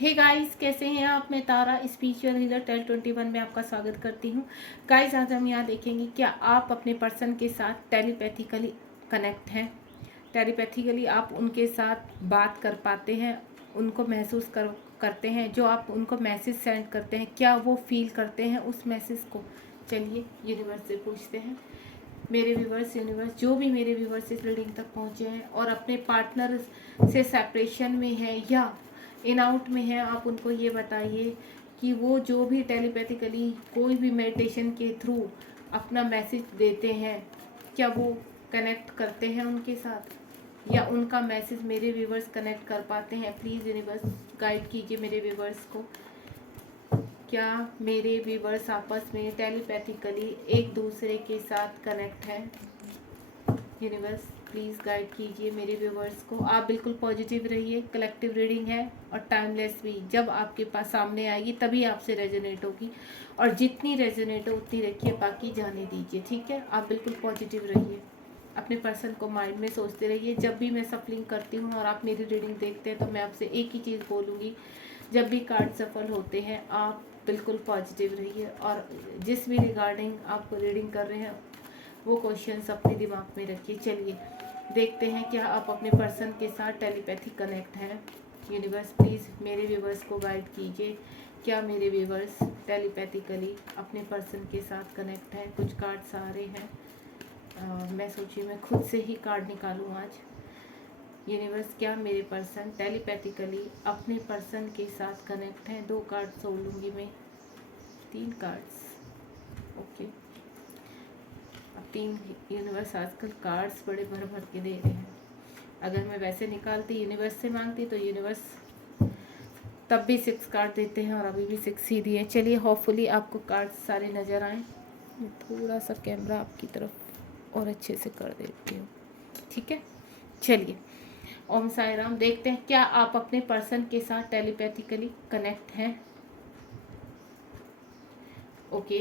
Hey guys, कैसे हैं आप। मैं तारा स्पिरिचुअल हीलर टेल 21 में आपका स्वागत करती हूँ। गाइस, आज हम यहाँ देखेंगे क्या आप अपने पर्सन के साथ टेलीपैथिकली कनेक्ट हैं। टेलीपैथिकली आप उनके साथ बात कर पाते हैं, उनको महसूस करते हैं। जो आप उनको मैसेज सेंड करते हैं, क्या वो फील करते हैं उस मैसेज को। चलिए यूनिवर्स से पूछते हैं। मेरे व्यूवर्स, यूनिवर्स जो भी मेरे व्यूवर्स इस रीडिंग तक पहुँचे हैं और अपने पार्टनर से सेपरेशन में है या इन आउट में है, आप उनको ये बताइए कि वो जो भी टेलीपैथिकली कोई भी मेडिटेशन के थ्रू अपना मैसेज देते हैं, क्या वो कनेक्ट करते हैं उनके साथ या उनका मैसेज मेरे व्यूवर्स कनेक्ट कर पाते हैं। प्लीज़ यूनिवर्स गाइड कीजिए मेरे व्यूवर्स को। क्या मेरे व्यूवर्स आपस में टेलीपैथिकली एक दूसरे के साथ कनेक्ट हैं। यूनिवर्स प्लीज़ गाइड कीजिए मेरे व्यूवर्स को। आप बिल्कुल पॉजिटिव रहिए। कलेक्टिव रीडिंग है और टाइमलेस भी। जब आपके पास सामने आएगी तभी आपसे रेजोनेट होगी और जितनी रेजोनेट हो उतनी रखिए, बाकी जाने दीजिए। ठीक है, आप बिल्कुल पॉजिटिव रहिए। अपने पर्सन को माइंड में सोचते रहिए। जब भी मैं सफलिंग करती हूँ और आप मेरी रीडिंग देखते हैं तो मैं आपसे एक ही चीज़ बोलूँगी, जब भी कार्ड सफल होते हैं आप बिल्कुल पॉजिटिव रहिए और जिस भी रिगार्डिंग आप रीडिंग कर रहे हैं वो क्वेश्चंस अपने दिमाग में रखिए। चलिए देखते हैं क्या आप अपने पर्सन के साथ टेलीपैथी कनेक्ट हैं। यूनिवर्स प्लीज़ मेरे व्यूवर्स को गाइड कीजिए। क्या मेरे व्यूवर्स टेलीपैथिकली अपने पर्सन के साथ कनेक्ट हैं। कुछ कार्ड्स आ रहे हैं, मैं सोची मैं खुद से ही कार्ड निकालूं आज। यूनिवर्स क्या मेरे पर्सन टेलीपैथिकली अपने पर्सन के साथ कनेक्ट हैं। 2 कार्ड सोल लूँगी मैं, 3 कार्ड्स। ओके, अब 3 यूनिवर्स आजकल कार्ड्स बड़े भर भर के दे रहे हैं। अगर मैं वैसे निकालती यूनिवर्स से मांगती तो यूनिवर्स तब भी 6 कार्ड देते हैं और अभी भी 6 ही दिए। चलिए होपफुली आपको कार्ड सारे नज़र आए। मैं थोड़ा सा कैमरा आपकी तरफ और अच्छे से कर देती हूँ। ठीक है, चलिए ओम साई राम। देखते हैं क्या आप अपने पर्सन के साथ टेलीपैथिकली कनेक्ट हैं। ओके,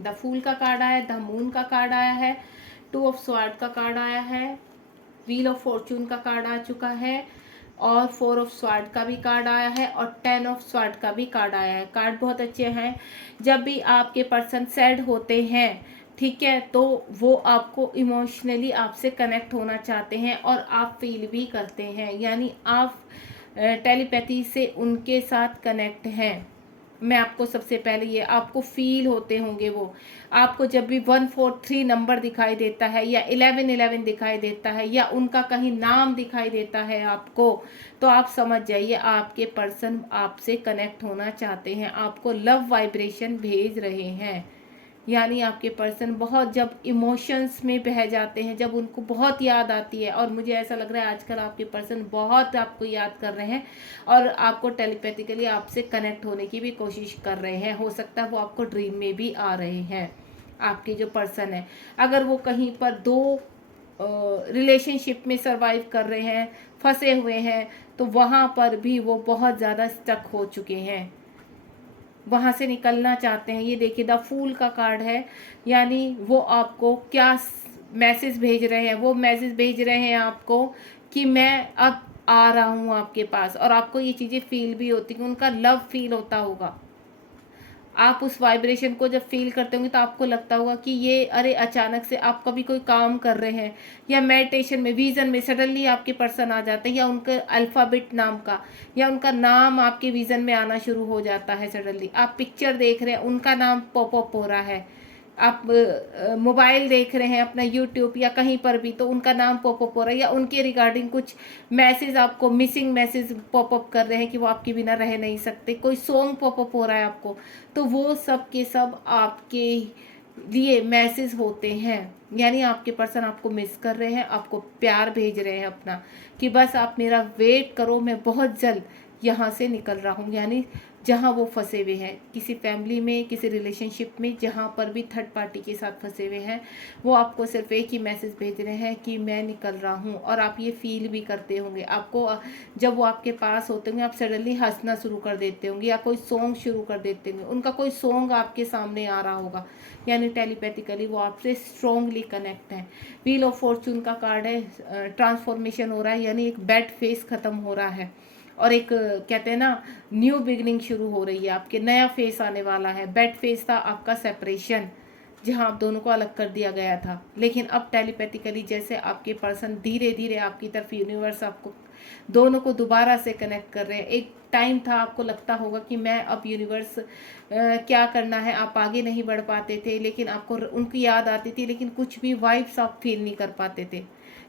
द फूल का कार्ड आया, द मून का कार्ड आया है, 2 ऑफ स्वॉर्ड का कार्ड आया है, व्हील ऑफ फॉर्चून का कार्ड आ चुका है और 4 ऑफ स्वॉर्ड का भी कार्ड आया है और 10 ऑफ स्वॉर्ड का भी कार्ड आया है। कार्ड बहुत अच्छे हैं। जब भी आपके पर्सन सैड होते हैं, ठीक है, तो वो आपको इमोशनली आपसे कनेक्ट होना चाहते हैं और आप फील भी करते हैं, यानी आप टेलीपैथी से उनके साथ कनेक्ट हैं। मैं आपको सबसे पहले ये आपको फील होते होंगे। वो आपको जब भी 143 नंबर दिखाई देता है या 1111 दिखाई देता है या उनका कहीं नाम दिखाई देता है आपको, तो आप समझ जाइए आपके पर्सन आपसे कनेक्ट होना चाहते हैं, आपको लव वाइब्रेशन भेज रहे हैं। यानी आपके पर्सन बहुत जब इमोशंस में बह जाते हैं, जब उनको बहुत याद आती है, और मुझे ऐसा लग रहा है आजकल आपके पर्सन बहुत आपको याद कर रहे हैं और आपको टेलीपैथिकली आपसे कनेक्ट होने की भी कोशिश कर रहे हैं। हो सकता है वो आपको ड्रीम में भी आ रहे हैं। आपके जो पर्सन है, अगर वो कहीं पर 2 रिलेशनशिप में सरवाइव कर रहे हैं, फंसे हुए हैं, तो वहाँ पर भी वो बहुत ज़्यादा स्टक हो चुके हैं, वहाँ से निकलना चाहते हैं। ये देखिए द फूल का कार्ड है, यानी वो आपको क्या मैसेज भेज रहे हैं। वो मैसेज भेज रहे हैं आपको कि मैं अब आ रहा हूँ आपके पास, और आपको ये चीज़ें फील भी होती हैं, उनका लव फील होता होगा। आप उस वाइब्रेशन को जब फील करते होंगे तो आपको लगता होगा कि ये अरे अचानक से आप कभी कोई काम कर रहे हैं या मेडिटेशन में विजन में सडनली आपके पर्सन आ जाते हैं, या उनके अल्फ़ाबेट नाम का या उनका नाम आपके विजन में आना शुरू हो जाता है। सडनली आप पिक्चर देख रहे हैं, उनका नाम पॉपअप हो रहा है। आप मोबाइल देख रहे हैं अपना यूट्यूब या कहीं पर भी, तो उनका नाम पॉपअप हो रहा है, या उनके रिगार्डिंग कुछ मैसेज आपको मिसिंग मैसेज पॉपअप कर रहे हैं कि वो आपके बिना रह नहीं सकते। कोई सॉन्ग पॉपअप हो रहा है आपको, तो वो सब के सब आपके लिए मैसेज होते हैं। यानी आपके पर्सन आपको मिस कर रहे हैं, आपको प्यार भेज रहे हैं अपना, कि बस आप मेरा वेट करो, मैं बहुत जल्द यहाँ से निकल रहा हूँ, यानी जहाँ वो फंसे हुए हैं किसी फैमिली में, किसी रिलेशनशिप में, जहाँ पर भी थर्ड पार्टी के साथ फंसे हुए हैं, वो आपको सिर्फ एक ही मैसेज भेज रहे हैं कि मैं निकल रहा हूँ। और आप ये फील भी करते होंगे, आपको जब वो आपके पास होते होंगे आप सडनली हंसना शुरू कर देते होंगे या कोई सॉन्ग शुरू कर देते होंगे, उनका कोई सॉन्ग आपके सामने आ रहा होगा, यानी टेलीपैथिकली वो आपसे स्ट्रॉन्गली कनेक्ट है। व्हील ऑफ फॉर्चून का कार्ड है, ट्रांसफॉर्मेशन हो रहा है, यानी एक बैड फेस खत्म हो रहा है और एक कहते हैं ना न्यू बिगनिंग शुरू हो रही है, आपके नया फेस आने वाला है। बैड फेस था आपका सेपरेशन, जहां आप दोनों को अलग कर दिया गया था, लेकिन अब टेलीपैथिकली जैसे आपके पर्सन धीरे धीरे आपकी तरफ, यूनिवर्स आपको दोनों को दोबारा से कनेक्ट कर रहे हैं। एक टाइम था आपको लगता होगा कि मैं अब यूनिवर्स क्या करना है, आप आगे नहीं बढ़ पाते थे, लेकिन आपको उनकी याद आती थी, लेकिन कुछ भी वाइब्स आप फील नहीं कर पाते थे।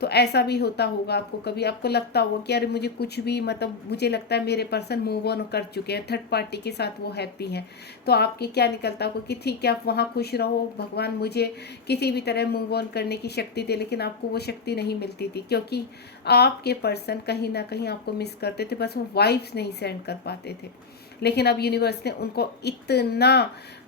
तो ऐसा भी होता होगा आपको, कभी आपको लगता होगा कि अरे मुझे कुछ भी, मतलब मुझे लगता है मेरे पर्सन मूव ऑन कर चुके हैं, थर्ड पार्टी के साथ वो हैप्पी हैं। तो आपके क्या निकलता होगा कि ठीक है आप वहाँ खुश रहो, भगवान मुझे किसी भी तरह मूव ऑन करने की शक्ति दे, लेकिन आपको वो शक्ति नहीं मिलती थी, क्योंकि आपके पर्सन कहीं ना कहीं आपको मिस करते थे, बस वो वाइब्स नहीं सेंड कर पाते थे। लेकिन अब यूनिवर्स ने उनको इतना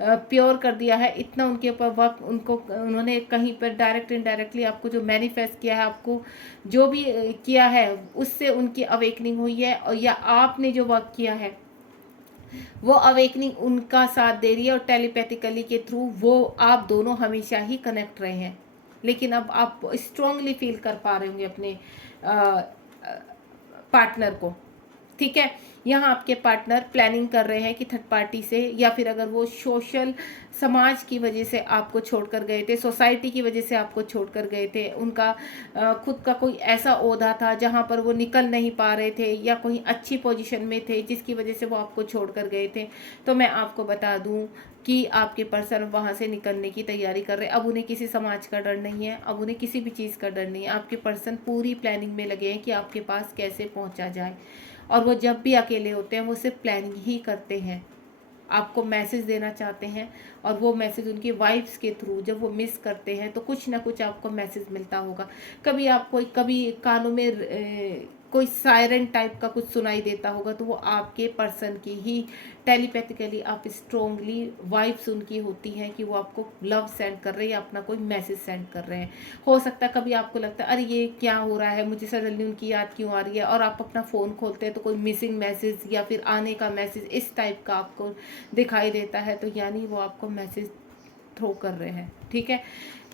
प्योर कर दिया है, इतना उनके ऊपर वर्क, उनको उन्होंने कहीं पर डायरेक्ट इनडायरेक्टली आपको जो मैनिफेस्ट किया है, आपको जो भी किया है उससे उनकी अवेकनिंग हुई है, और या आपने जो वर्क किया है वो अवेकनिंग उनका साथ दे रही है, और टेलीपैथिकली के थ्रू वो आप दोनों हमेशा ही कनेक्ट रहे हैं। लेकिन अब आप स्ट्रांगली फील कर पा रहे होंगे अपने पार्टनर को, ठीक है। यहाँ आपके पार्टनर प्लानिंग कर रहे हैं कि थर्ड पार्टी से, या फिर अगर वो सोशल समाज की वजह से आपको छोड़कर गए थे, सोसाइटी की वजह से आपको छोड़कर गए थे, उनका खुद का कोई ऐसा ओहदा था जहाँ पर वो निकल नहीं पा रहे थे, या कोई अच्छी पोजीशन में थे जिसकी वजह से वो आपको छोड़कर गए थे, तो मैं आपको बता दूं कि आपके पर्सन वहाँ से निकलने की तैयारी कर रहे हैं। अब उन्हें किसी समाज का डर नहीं है, अब उन्हें किसी भी चीज़ का डर नहीं है। आपके पर्सन पूरी प्लानिंग में लगे हैं कि आपके पास कैसे पहुँचा जाए, और वो जब भी अकेले होते हैं वो सिर्फ प्लानिंग ही करते हैं, आपको मैसेज देना चाहते हैं, और वो मैसेज उनकी वाइफ्स के थ्रू जब वो मिस करते हैं तो कुछ ना कुछ आपको मैसेज मिलता होगा। कभी आपको कभी कानों में कोई सायरन टाइप का कुछ सुनाई देता होगा, तो वो आपके पर्सन की ही टेलीपैथिकली आप स्ट्रोंगली वाइब्स उनकी होती हैं कि वो आपको लव सेंड कर रहे हैं या अपना कोई मैसेज सेंड कर रहे हैं। हो सकता है कभी आपको लगता है अरे ये क्या हो रहा है, मुझे सडनली उनकी याद क्यों आ रही है, और आप अपना फ़ोन खोलते हैं तो कोई मिसिंग मैसेज या फिर आने का मैसेज इस टाइप का आपको दिखाई देता है, तो यानी वो आपको मैसेज थ्रो कर रहे हैं, ठीक है।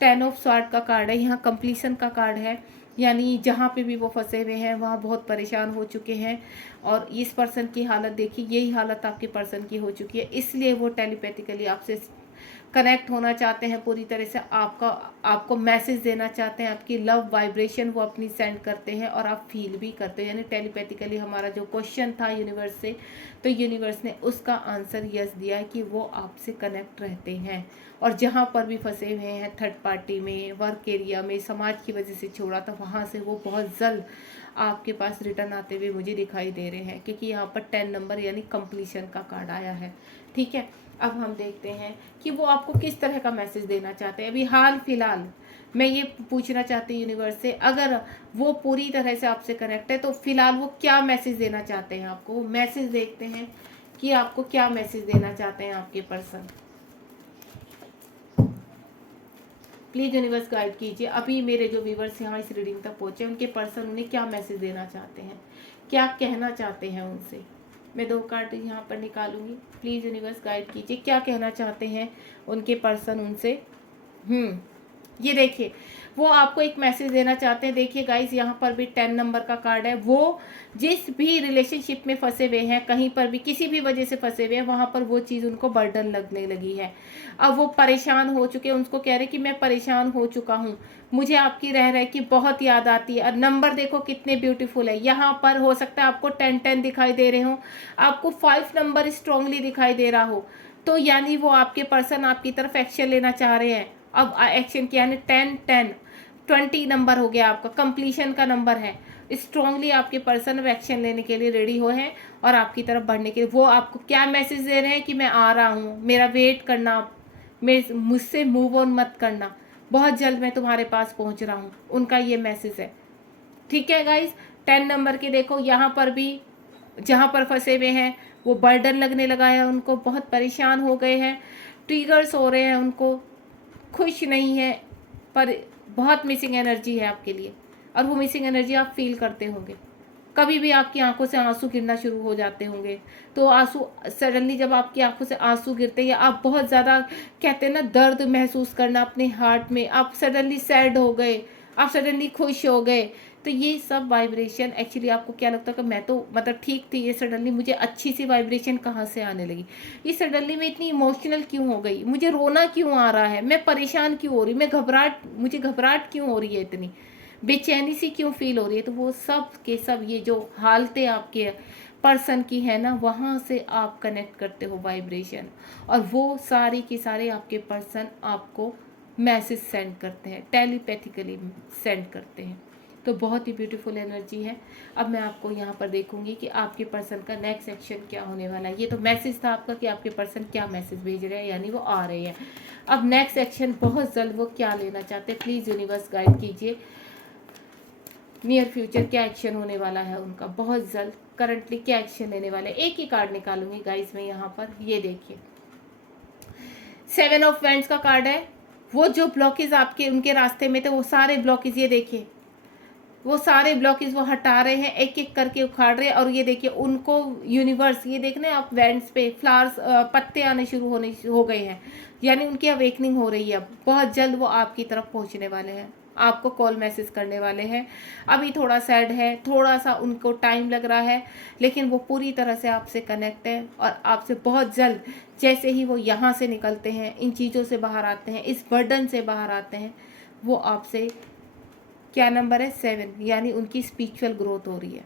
10 ऑफ स्वॉर्ड का कार्ड है, यहाँ कंप्लीशन का कार्ड है, यानी जहाँ पे भी वो फंसे हुए हैं वहाँ बहुत परेशान हो चुके हैं, और इस पर्सन की हालत देखिए, यही हालत आपके पर्सन की हो चुकी है, इसलिए वो टेलीपैथिकली आपसे कनेक्ट होना चाहते हैं पूरी तरह से, आपको मैसेज देना चाहते हैं, आपकी लव वाइब्रेशन वो अपनी सेंड करते हैं और आप फील भी करते हैं। यानी टेलीपैथिकली हमारा जो क्वेश्चन था यूनिवर्स से, तो यूनिवर्स ने उसका आंसर यस दिया है कि वो आपसे कनेक्ट रहते हैं, और जहाँ पर भी फंसे हुए हैं थर्ड पार्टी में, वर्क एरिया में, समाज की वजह से छोड़ा था, वहाँ से वो बहुत जल्द आपके पास रिटर्न आते हुए मुझे दिखाई दे रहे हैं, क्योंकि यहाँ पर 10 नंबर यानी कंप्लीशन का कार्ड आया है, ठीक है। अब हम देखते हैं कि वो आपको किस तरह का मैसेज देना चाहते हैं। अभी हाल फिलहाल मैं ये पूछना चाहती हूँ यूनिवर्स से, अगर वो पूरी तरह से आपसे कनेक्ट है तो फिलहाल वो क्या मैसेज देना चाहते हैं आपको। वो मैसेज देखते हैं कि आपको क्या मैसेज देना चाहते हैं आपके पर्सन। प्लीज यूनिवर्स गाइड कीजिए, अभी मेरे जो व्यूवर्स यहाँ इस रीडिंग तक पहुँचे उनके पर्सन उन्हें क्या मैसेज देना चाहते हैं, क्या कहना चाहते हैं उनसे। मैं 2 कार्ड यहाँ पर निकालूंगी, प्लीज़ यूनिवर्स गाइड कीजिए क्या कहना चाहते हैं उनके पर्सन उनसे। ये देखिए वो आपको एक मैसेज देना चाहते हैं। देखिए गाइस यहाँ पर भी 10 नंबर का कार्ड है। वो जिस भी रिलेशनशिप में फंसे हुए हैं, कहीं पर भी किसी भी वजह से फंसे हुए हैं, वहाँ पर वो चीज़ उनको बर्डन लगने लगी है। अब वो परेशान हो चुके हैं, उनको कह रहे कि मैं परेशान हो चुका हूँ, मुझे आपकी रह रह की बहुत याद आती है। और नंबर देखो कितने ब्यूटीफुल है, यहाँ पर हो सकता है आपको 10-10 दिखाई दे रहे हो, आपको 5 नंबर स्ट्रांगली दिखाई दे रहा हो, तो यानी वो आपके पर्सन आपकी तरफ एक्शन लेना चाह रहे हैं। अब एक्शन किया है 10-10 20 नंबर हो गया आपका, कंप्लीशन का नंबर है। स्ट्रांगली आपके पर्सन एक्शन लेने के लिए रेडी हो हैं और आपकी तरफ बढ़ने के लिए। वो आपको क्या मैसेज दे रहे हैं कि मैं आ रहा हूँ, मेरा वेट करना, मुझसे मूव ऑन मत करना, बहुत जल्द मैं तुम्हारे पास पहुँच रहा हूँ, उनका ये मैसेज है, ठीक है गाइज। 10 नंबर के देखो यहाँ पर भी जहाँ पर फंसे हुए हैं वो बर्डन लगने लगा है उनको, बहुत परेशान हो गए हैं, ट्रिगर्स हो रहे हैं उनको, खुश नहीं है, पर बहुत मिसिंग एनर्जी है आपके लिए और वो मिसिंग एनर्जी आप फील करते होंगे। कभी भी आपकी आंखों से आंसू गिरना शुरू हो जाते होंगे, तो आंसू सडनली जब आपकी आंखों से आंसू गिरते हैं या आप बहुत ज़्यादा कहते हैं ना दर्द महसूस करना अपने हार्ट में, आप सडनली सैड हो गए, आप सडनली खुश हो गए, तो ये सब वाइब्रेशन एक्चुअली आपको क्या लगता है कि मैं तो मतलब ठीक थी, ये सडनली मुझे अच्छी सी वाइब्रेशन कहाँ से आने लगी, ये सडनली मैं इतनी इमोशनल क्यों हो गई, मुझे रोना क्यों आ रहा है, मैं परेशान क्यों हो रही, मुझे घबराहट क्यों हो रही है, इतनी बेचैनी सी क्यों फील हो रही है। तो वो सब के सब ये जो हालतें आपके पर्सन की है ना, वहाँ से आप कनेक्ट करते हो वाइब्रेशन, और वो सारी की सारे आपके पर्सन आपको मैसेज सेंड करते हैं, टेलीपैथिकली सेंड करते हैं। तो बहुत ही ब्यूटीफुल एनर्जी है। अब मैं आपको यहाँ पर देखूंगी कि आपके पर्सन का नेक्स्ट एक्शन क्या होने वाला है। ये तो मैसेज था आपका कि आपके पर्सन क्या मैसेज भेज रहे हैं, यानी वो आ रहे हैं। अब नेक्स्ट एक्शन बहुत जल्द वो क्या लेना चाहते हैं, प्लीज़ यूनिवर्स गाइड कीजिए। नियर फ्यूचर क्या एक्शन होने वाला है उनका, बहुत जल्द करंटली क्या एक्शन लेने वाले। एक ही कार्ड निकालूंगी गाइस मैं यहाँ पर, ये देखिए 7 ऑफ वैंड्स का कार्ड है। वो जो ब्लॉकेज आपके उनके रास्ते में थे, वो सारे ब्लॉकेज ये देखिए, वो सारे ब्लॉकेज वो हटा रहे हैं, एक एक करके उखाड़ रहे हैं। और ये देखिए उनको यूनिवर्स, ये देखने आप वैंड्स पे फ्लावर्स, पत्ते आने शुरू हो गए हैं, यानी उनकी अवेकनिंग हो रही है। अब बहुत जल्द वो आपकी तरफ पहुंचने वाले हैं, आपको कॉल मैसेज करने वाले हैं। अभी थोड़ा सैड है, थोड़ा सा उनको टाइम लग रहा है, लेकिन वो पूरी तरह से आपसे कनेक्ट है और आपसे बहुत जल्द, जैसे ही वो यहाँ से निकलते हैं, इन चीज़ों से बाहर आते हैं, इस बर्डन से बाहर आते हैं, वो आपसे क्या नंबर है 7, यानी उनकी स्पिरिचुअल ग्रोथ हो रही है।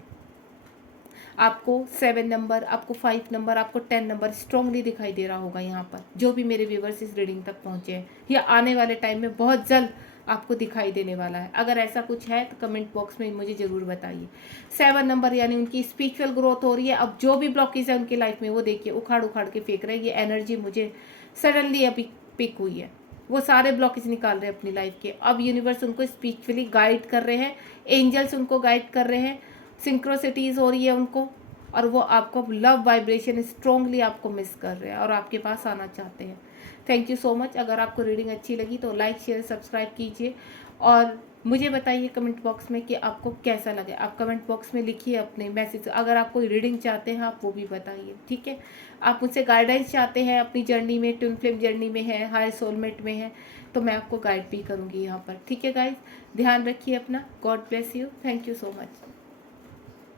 आपको 7 नंबर, आपको 5 नंबर, आपको 10 नंबर स्ट्रांगली दिखाई दे रहा होगा यहाँ पर, जो भी मेरे व्यूवर्स इस रीडिंग तक पहुँचे हैं, या आने वाले टाइम में बहुत जल्द आपको दिखाई देने वाला है। अगर ऐसा कुछ है तो कमेंट बॉक्स में मुझे ज़रूर बताइए। 7 नंबर यानी उनकी स्पिरिचुअल ग्रोथ हो रही है। अब जो भी ब्लॉकेज है उनकी लाइफ में, वो देखिए उखाड़ उखाड़ के फेंक रहे हैं। ये एनर्जी मुझे सडनली अभी पिक हुई है, वो सारे ब्लॉकेज निकाल रहे हैं अपनी लाइफ के। अब यूनिवर्स उनको स्पिरिचुअली गाइड कर रहे हैं, एंजल्स उनको गाइड कर रहे हैं, सिंक्रोसिटीज़ हो रही है उनको, और वो आपको लव वाइब्रेशन स्ट्रांगली आपको मिस कर रहे हैं और आपके पास आना चाहते हैं। Thank you so much. अगर आपको रीडिंग अच्छी लगी तो लाइक शेयर सब्सक्राइब कीजिए और मुझे बताइए कमेंट बॉक्स में कि आपको कैसा लगे। आप कमेंट बॉक्स में लिखिए अपने मैसेज, अगर आप कोई रीडिंग चाहते हैं आप वो भी बताइए, ठीक है। आप मुझसे गाइडेंस चाहते हैं अपनी जर्नी में, ट्विन फ्लेम जर्नी में है, हायर सोलमेट में है, तो मैं आपको गाइड भी करूँगी यहाँ पर, ठीक है गाइज। ध्यान रखिए अपना। God bless you. Thank you so much.